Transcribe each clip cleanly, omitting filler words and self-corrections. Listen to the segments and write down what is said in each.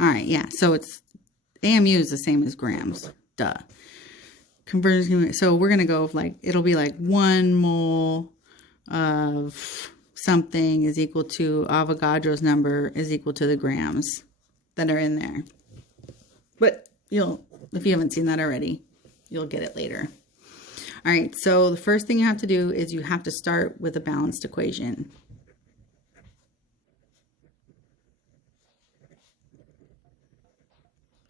All right, yeah, so it's AMU is the same as grams. Duh. Conversion, so we're going to go like, it'll be like 1 mole of something is equal to Avogadro's number is equal to the grams that are in there. But if you haven't seen that already, you'll get it later. All right, so the first thing you have to do is you have to start with a balanced equation.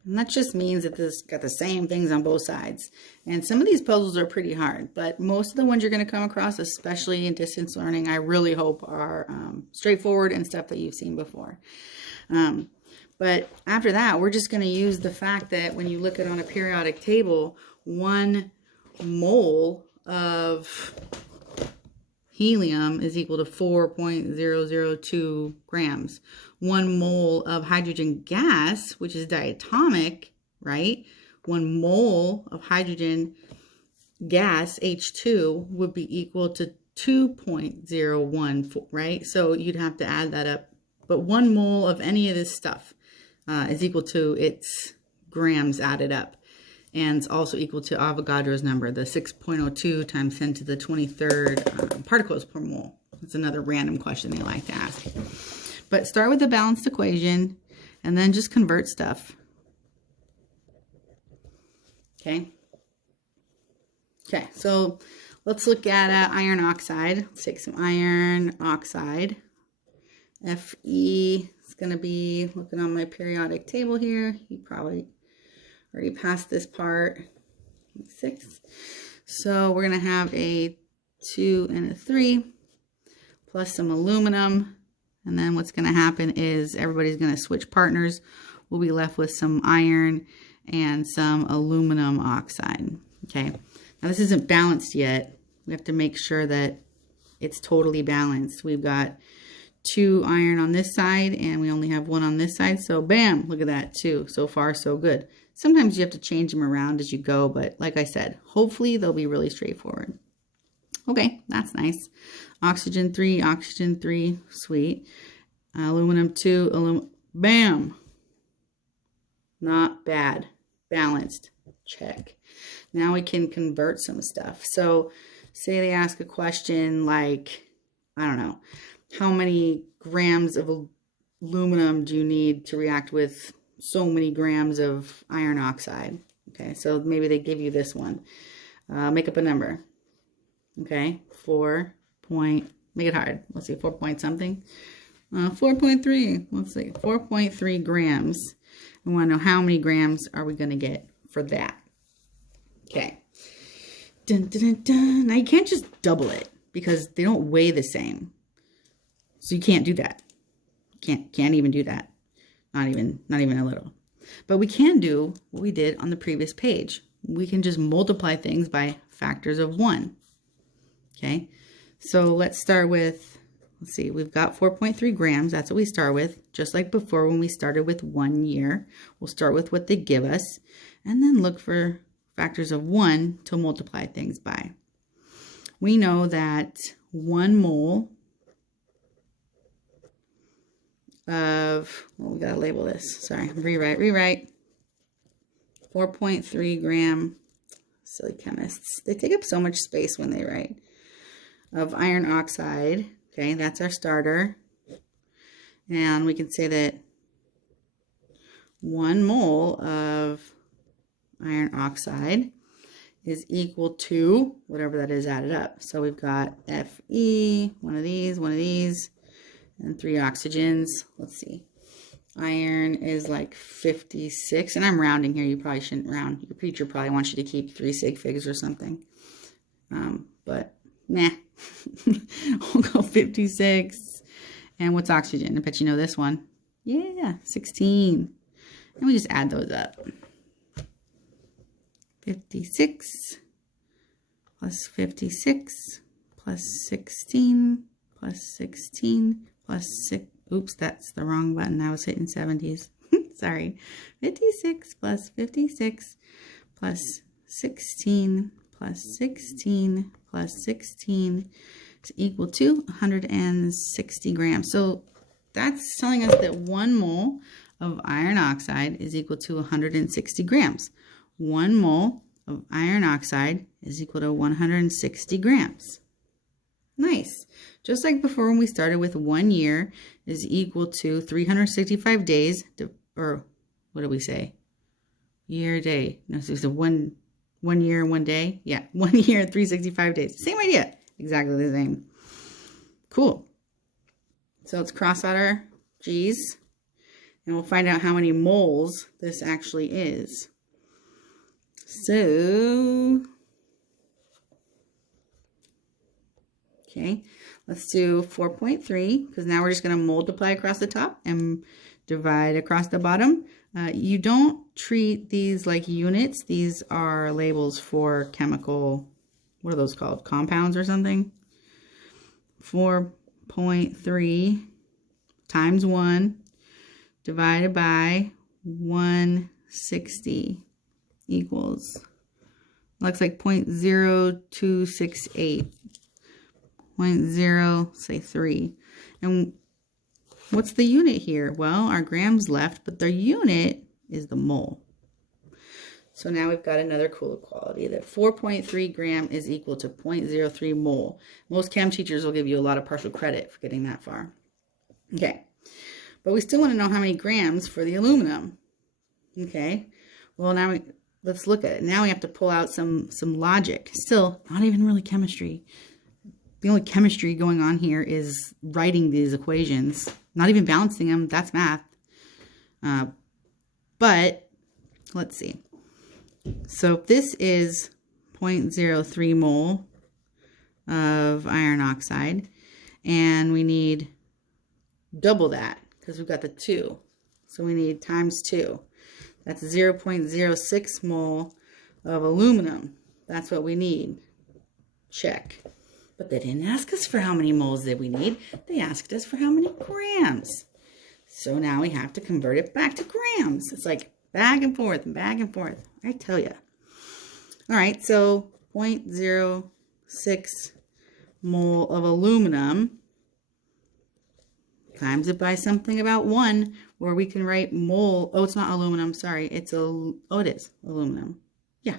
And that just means that this got the same things on both sides. And some of these puzzles are pretty hard, but most of the ones you're going to come across, especially in distance learning, I really hope are straightforward and stuff that you've seen before. But after that, we're just going to use the fact that when you look at on a periodic table, 1 mole of helium is equal to 4.002 grams. 1 mole of hydrogen gas, which is diatomic, right? 1 mole of hydrogen gas, H2, would be equal to 2.014, right? So you'd have to add that up. But 1 mole of any of this stuff is equal to its grams added up. And it's also equal to Avogadro's number, the 6.02 times 10 to the 23rd particles per mole. That's another random question they like to ask. But start with the balanced equation and then just convert stuff. Okay. Okay, so let's look at iron oxide. Let's take some iron oxide. Fe is going to be, looking on my periodic table here, you probably already passed this part, 6. So we're going to have a 2 and a 3 plus some aluminum. And then what's going to happen is everybody's going to switch partners. We'll be left with some iron and some aluminum oxide. Okay. Now this isn't balanced yet. We have to make sure that it's totally balanced. We've got 2 iron on this side and we only have 1 on this side. So bam, look at that, 2. So far, so good. Sometimes you have to change them around as you go, but like I said, hopefully they'll be really straightforward. Okay, that's nice. Oxygen 3, sweet. Aluminum 2, bam. Not bad. Balanced, check. Now we can convert some stuff. So say they ask a question like, I don't know, how many grams of aluminum do you need to react with so many grams of iron oxide? Okay, so maybe they give you this one. Make up a number. Okay, 4 point, make it hard. Let's see, 4 point something. 4.3, let's see, 4.3 grams. We want to know how many grams are we going to get for that. Okay. Dun, dun, dun, dun. Now you can't just double it because they don't weigh the same. So you can't do that. Can't even do that. Not even a little. But we can do what we did on the previous page. We can just multiply things by factors of 1. Okay, so let's start with, let's see, we've got 4.3 grams. That's what we start with. Just like before when we started with 1 year. We'll start with what they give us and then look for factors of 1 to multiply things by. We know that 1 mole of, well, we gotta label this. Sorry, rewrite. 4.3 gram, silly chemists. They take up so much space when they write. Of iron oxide, okay, that's our starter. And we can say that 1 mole of iron oxide is equal to whatever that is added up. So we've got Fe, one of these, and 3 oxygens. Let's see. Iron is like 56, and I'm rounding here. You probably shouldn't round. Your teacher probably wants you to keep 3 sig figs or something. But nah. We'll go 56. And what's oxygen? I bet you know this one. Yeah, 16. And we just add those up. 56 plus 56 plus 16 plus 16 plus 6. Oops, that's the wrong button. I was hitting 70s. Sorry. 56 plus 56 plus 16 plus 16 plus 16 is equal to 160 grams. So that's telling us that 1 mole of iron oxide is equal to 160 grams. 1 mole of iron oxide is equal to 160 grams. Nice. Just like before when we started with 1 year is equal to 365 days, or what did we say? Year, day. No, so it's one year, 1 day. Yeah, 1 year, 365 days. Same idea. Exactly the same. Cool. So let's cross out our G's, and we'll find out how many moles this actually is. So, okay, let's do 4.3, because now we're just going to multiply across the top and divide across the bottom. You don't treat these like units. These are labels for chemical, what are those called? Compounds or something? 4.3 times 1 divided by 160 equals, looks like 0.0268. 0.0, and what's the unit here? Well, our grams left, but their unit is the mole. So now we've got another cool equality that 4.3 gram is equal to 0.03 mole. Most chem teachers will give you a lot of partial credit for getting that far. Okay, but we still want to know how many grams for the aluminum. Okay, well now let's look at it. Now we have to pull out some logic. Still, not even really chemistry. The only chemistry going on here is writing these equations, not even balancing them. That's math. But let's see. So this is 0.03 mole of iron oxide, and we need double that because we've got the 2. So we need times 2. That's 0.06 mole of aluminum. That's what we need. Check. But they didn't ask us for how many moles did we need. They asked us for how many grams. So now we have to convert it back to grams. It's like back and forth and back and forth. I tell you. All right, so 0.06 mole of aluminum times it by something about 1, where we can write mole. Oh, it's not aluminum. Sorry. It is aluminum. Yeah.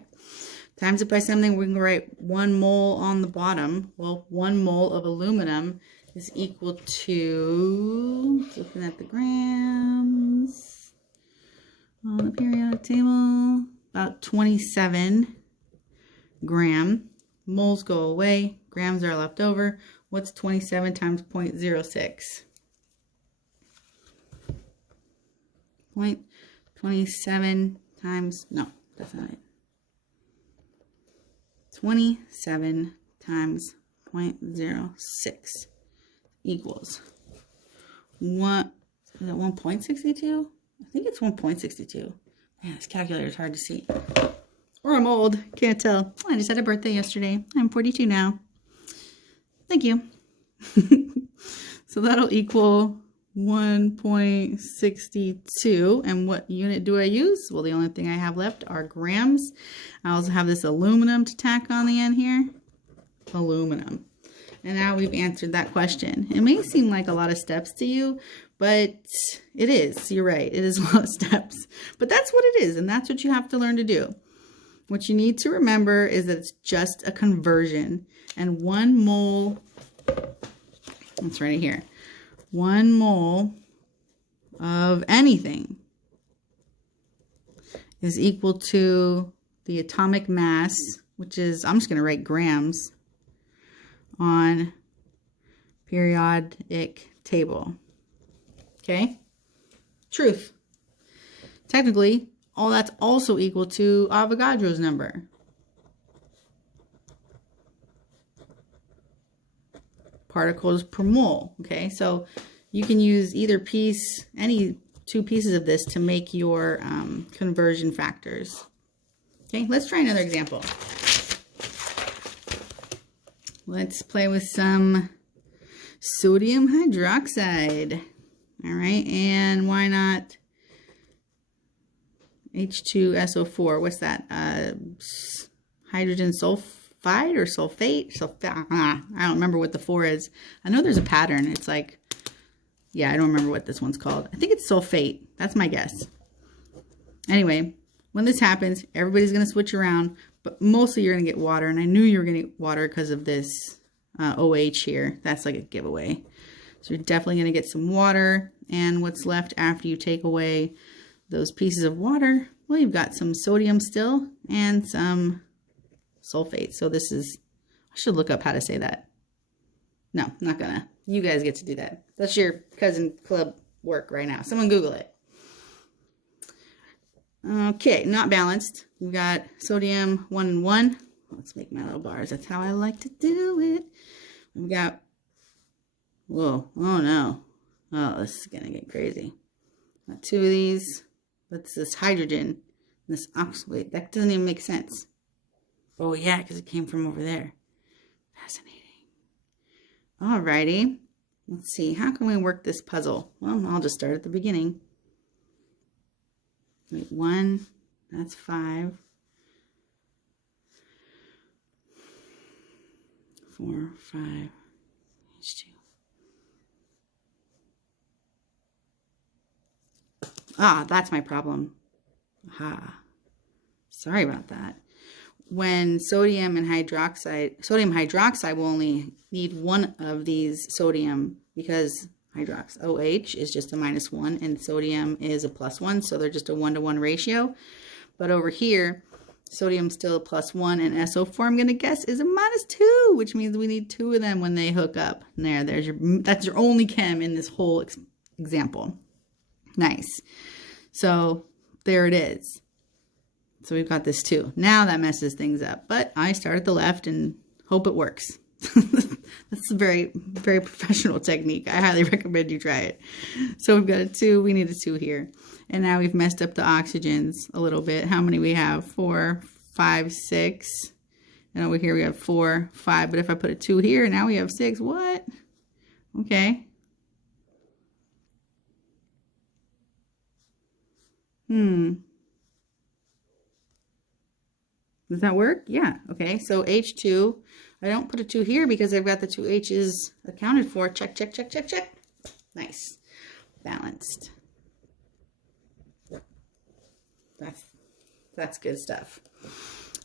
Times it by something, we can write 1 mole on the bottom. Well, 1 mole of aluminum is equal to, looking at the grams on the periodic table, about 27 gram. Moles go away, grams are left over. What's 27 times 0.06? 0.27 times, no, that's not it. 27 times 0.06 equals 1. Is it 1.62? I think it's 1.62. Man, this calculator is hard to see. Or I'm old. Can't tell. I just had a birthday yesterday. I'm 42 now. Thank you. So that'll equal 1.62. And what unit do I use? Well, the only thing I have left are grams. I also have this aluminum to tack on the end here. Aluminum. And now we've answered that question. It may seem like a lot of steps to you, but it is. You're right. It is a lot of steps. But that's what it is, and that's what you have to learn to do. What you need to remember is that it's just a conversion. And 1 mole, it's right here. 1 mole of anything is equal to the atomic mass, which is, I'm just going to write grams, on periodic table. Okay? Truth. Technically, all that's also equal to Avogadro's number. Particles per mole. Okay, so you can use either piece, any 2 pieces of this to make your conversion factors. Okay, let's try another example. Let's play with some sodium hydroxide. All right, and why not H2SO4? What's that? Hydrogen sulfide or sulfate? I don't remember what the 4 is. I know there's a pattern. It's like Yeah, I don't remember what this one's called. I think it's sulfate. That's my guess. Anyway, when this happens, everybody's going to switch around, but mostly you're going to get water. And I knew you were going to get water because of this OH here. That's like a giveaway. So you're definitely going to get some water. And what's left after you take away those pieces of water, well, you've got some sodium still and some sulfate. So this is, I should look up how to say that. No, I'm not gonna. You guys get to do that. That's your cousin club work right now. Someone Google it. Okay, not balanced. We've got sodium 1 and 1. Let's make my little bars. That's how I like to do it. We've got, whoa, oh no. Oh, this is gonna get crazy. Got 2 of these. What's this hydrogen? This oxide. Wait, that doesn't even make sense. Oh yeah, because it came from over there. Fascinating. Alrighty. Let's see. How can we work this puzzle? Well, I'll just start at the beginning. Wait, 1. That's 5. 4, 5. H2. Ah, that's my problem. Aha. Sorry about that. When sodium hydroxide will only need 1 of these sodium because OH is just a -1 and sodium is a +1, so they're just a 1-to-1 ratio. But over here, sodium's still a +1 and SO4, I'm going to guess, is a -2, which means we need 2 of them when they hook up. And that's your only chem in this whole example. Nice. So there it is. So we've got this too. Now that messes things up, but I start at the left and hope it works. That's a very, very professional technique. I highly recommend you try it. So we've got a 2. We need a 2 here. And now we've messed up the oxygens a little bit. How many we have? 4, 5, 6. And over here we have 4, 5. But if I put a 2 here, now we have 6. What? Okay. Does that work? Yeah. Okay. So H2, I don't put a 2 here because I've got the 2 H's accounted for. Check, check, check, check, check. Nice. Balanced. That's good stuff.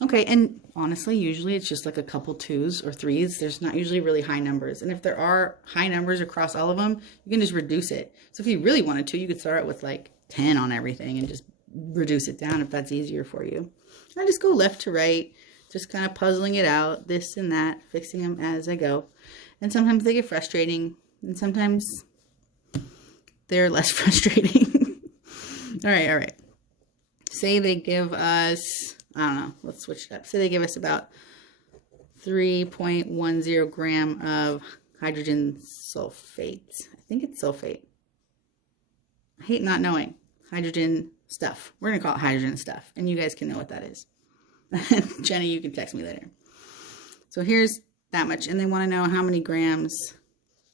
Okay. And honestly, usually it's just like a couple 2s or 3s. There's not usually really high numbers. And if there are high numbers across all of them, you can just reduce it. So if you really wanted to, you could start with like 10 on everything and just reduce it down if that's easier for you. I just go left to right, just kind of puzzling it out, this and that, fixing them as I go. And sometimes they get frustrating, and sometimes they're less frustrating. All right. Say they give us, I don't know, let's switch it up. Say they give us about 3.10 gram of hydrogen sulfate. I think it's sulfate. I hate not knowing. Hydrogen stuff. We're going to call it hydrogen stuff. And you guys can know what that is. Jenny, you can text me later. So here's that much. And they want to know how many grams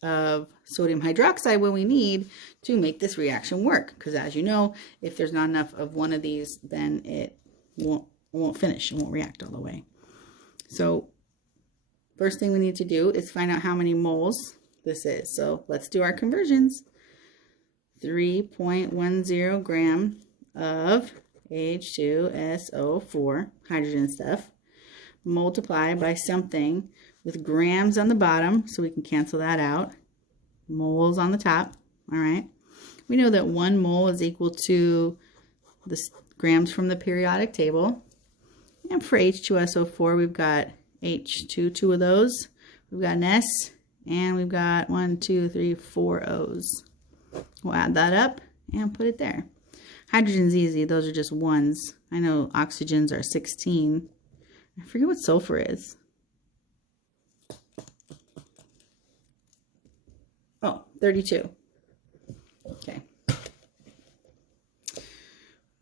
of sodium hydroxide will we need to make this reaction work. Because as you know, if there's not enough of one of these, then it won't finish. It won't react all the way. So first thing we need to do is find out how many moles this is. So let's do our conversions. 3.10 gram of H2SO4, hydrogen stuff, multiplied by something with grams on the bottom, so we can cancel that out, moles on the top. All right. We know that 1 mole is equal to the grams from the periodic table. And for H2SO4, we've got H2, 2 of those. We've got an S, and we've got 1, 2, 3, 4 O's. We'll add that up and put it there. Hydrogen's easy. Those are just 1s. I know oxygens are 16. I forget what sulfur is. Oh, 32. Okay.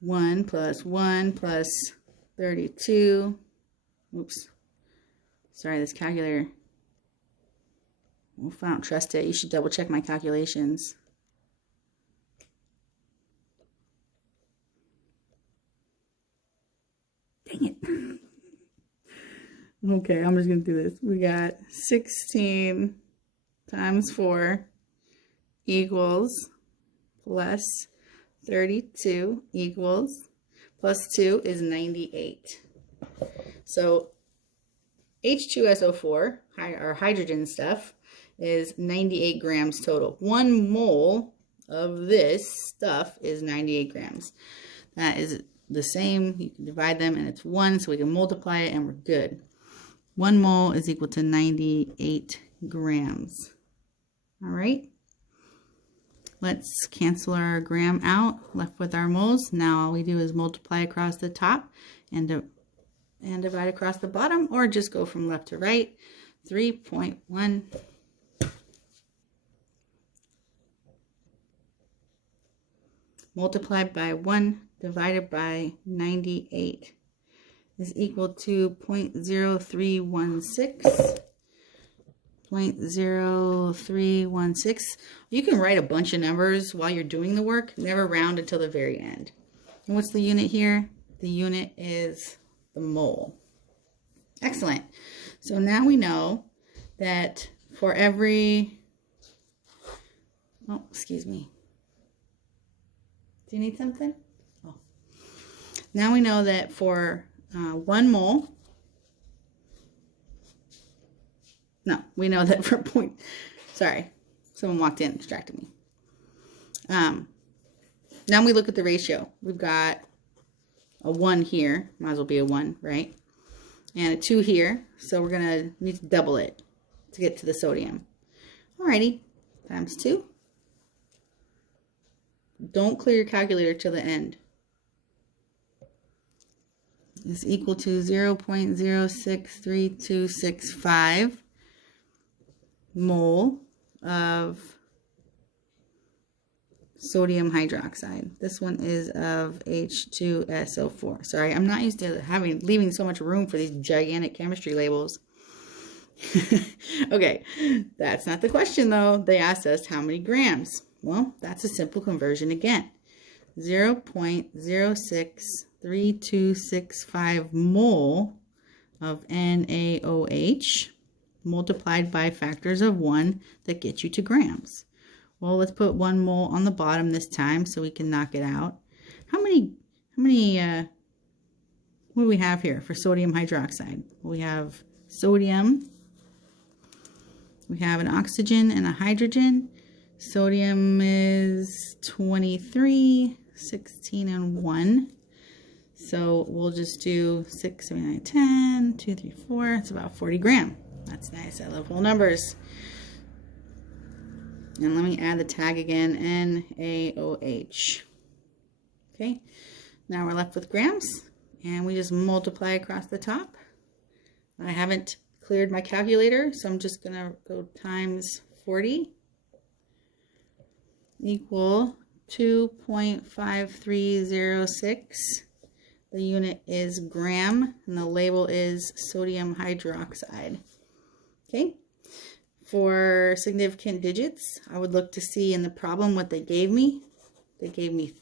1 plus 1 plus 32. Oops. Sorry, this calculator. Well, if I don't trust it, you should double check my calculations. Dang it. Okay, I'm just going to do this. We got 16 times 4 equals plus 32 equals plus 2 is 98. So H2SO4, our hydrogen stuff, is 98 grams total. 1 mole of this stuff is 98 grams. That is the same. You can divide them and it's 1, so we can multiply it and we're good. 1 mole is equal to 98 grams. All right. Let's cancel our gram out, left with our moles. Now all we do is multiply across the top and divide across the bottom, or just go from left to right. 3.1 multiplied by 1 divided by 98 is equal to 0.0316. 0.0316. You can write a bunch of numbers while you're doing the work. Never round until the very end. And what's the unit here? The unit is the mole. Excellent. So now we know that for every... Oh, excuse me. Do you need something? Oh. Now we know that for 1 mole... No, we know that for sorry, someone walked in and distracted me. Now we look at the ratio. We've got a 1 here, might as well be a 1, right? And a 2 here, so we're gonna need to double it to get to the sodium. Alrighty, times 2. Don't clear your calculator till the end. Is equal to 0.063265 mole of sodium hydroxide. This one is of H2SO4. Sorry, I'm not used to leaving so much room for these gigantic chemistry labels. Okay, that's not the question though. They asked us how many grams. Well, that's a simple conversion again. 0.063265 mole of NaOH multiplied by factors of 1 that get you to grams. Well, let's put 1 mole on the bottom this time so we can knock it out. How many what do we have here for sodium hydroxide? We have sodium, we have an oxygen and a hydrogen. Sodium is 23, 16, and 1. So we'll just do 6, 7, 8, 10, 2, 3, 4. It's about 40 grams. That's nice. I love whole numbers. And let me add the tag again, NaOH. Okay, now we're left with grams, and we just multiply across the top. I haven't cleared my calculator, so I'm just going to go times 40 equal 2.5306. The unit is gram, and the label is sodium hydroxide. Okay, for significant digits, I would look to see in the problem what they gave me. They gave me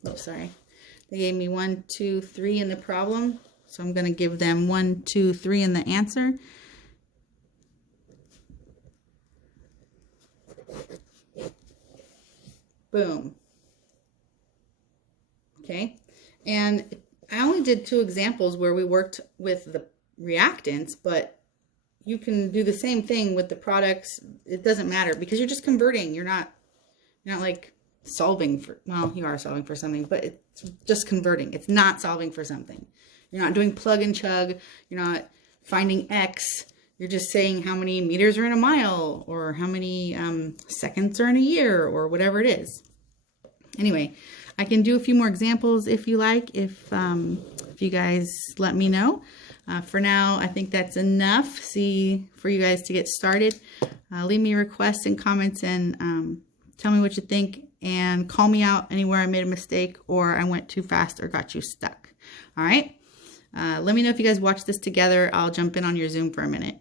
1, 2, 3 in the problem. So I'm going to give them 1, 2, 3 in the answer. Boom. Okay, and I only did 2 examples where we worked with the reactants, but you can do the same thing with the products. It doesn't matter because you're just converting. You're not like solving for, well, you are solving for something, but it's just converting. It's not solving for something. You're not doing plug and chug. You're not finding X. You're just saying how many meters are in a mile, or how many seconds are in a year, or whatever it is. Anyway, I can do a few more examples if you like, if you guys let me know. For now, I think that's enough for you guys to get started. Leave me requests and comments, and tell me what you think, and call me out anywhere I made a mistake or I went too fast or got you stuck. All right. Let me know if you guys watch this together. I'll jump in on your Zoom for a minute.